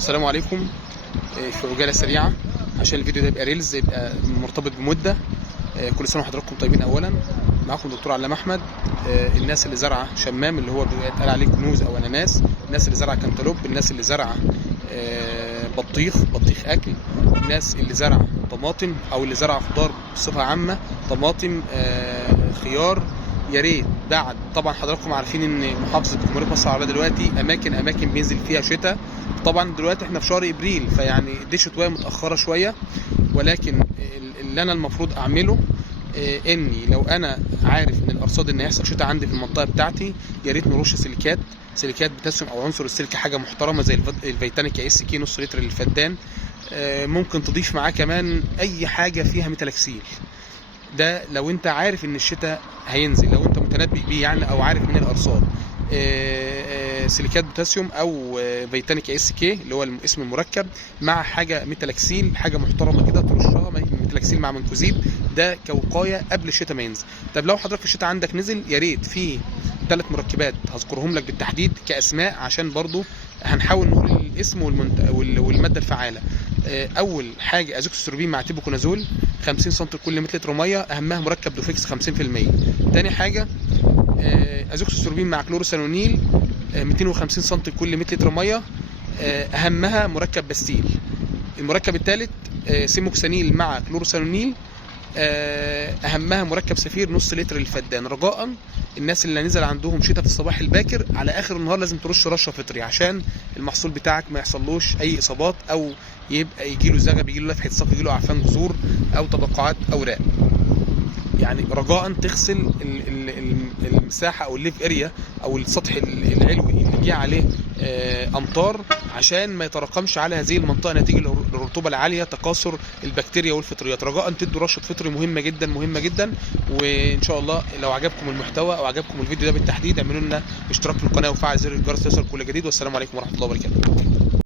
السلام عليكم. في عجاله سريعه عشان الفيديو ده يبقى ريلز، يبقى مرتبط بمده. كل سنه وحضراتكم طيبين. اولا معاكم دكتور علام احمد. الناس اللي زرعه شمام اللي هو بيتقال عليه كنوز او اناناس، الناس اللي زرعه كنتالوب، الناس اللي زرعه بطيخ اكل، الناس اللي زرعه طماطم او اللي زرعه خضار بصفه عامه، طماطم، خيار. يا ريت بعد، طبعا حضراتكم عارفين ان محافظه جمهوريه مصر العربيه دلوقتي اماكن بينزل فيها شتاء. طبعا دلوقتي احنا في شهر ابريل، فيعني دي شتويه متاخره شويه، ولكن اللي انا المفروض اعمله اني لو انا عارف ان الارصاد ان هيحصل شتاء عندي في المنطقه بتاعتي، يا ريت نرش سيليكات بوتاسيوم او عنصر السلك، حاجه محترمه زي الفيتانيك اس كي نص لتر للفدان. ممكن تضيف معاه كمان اي حاجه فيها ميتالكسيل. ده لو انت عارف ان الشتاء هينزل، لو انت متنبئ بيه يعني او عارف من الارصاد. سيليكات بوتاسيوم او فيتانيك اس كي اللي هو اسم المركب، مع حاجه ميتالكسيل، حاجه محترمه كده ترشها، ميتالكسيل مع منكوزيب، ده كوقايه قبل الشتاء ما ينزل. طب لو حضرتك الشتاء عندك نزل، يا ريت في 3 مركبات هذكرهم لك بالتحديد كاسماء، عشان برضو هنحاول نقول الاسم والماده الفعاله. اول حاجه ازوكسستروبين مع تيبوكونازول 50 سم لكل متر ميه، اهمها مركب دوفيكس 50%. تاني حاجه ازوكسستروبين مع كلوروسانونيل 250 سم لكل متر ميه، اهمها مركب باستيل. المركب الثالث سيموكسانيل مع كلوروسانونيل، اهمها مركب سفير نص لتر للفدان. رجاء الناس اللي نزل عندهم شتاء في الصباح الباكر، على اخر النهار لازم ترش رشه فطري عشان المحصول بتاعك ما يحصلوش اي اصابات، او يبقى يجيله زغب، يجيله لفحه ساق، يجيله عفان جذور او تبقعات اوراق. يعني رجاء تغسل المساحه او الليف اريا او السطح العلوي اللي جه عليه امطار، عشان ما يتراكمش على هذه المنطقه نتيجه للرطوبه العاليه، تكاثر البكتيريا والفطريات. رجاء تدوا رشه فطري مهمه جدا. وان شاء الله لو عجبكم المحتوى او عجبكم الفيديو ده بالتحديد، اعملوا لنا اشتراك في القناه وفعل زر الجرس ليصل كل جديد. والسلام عليكم ورحمه الله وبركاته.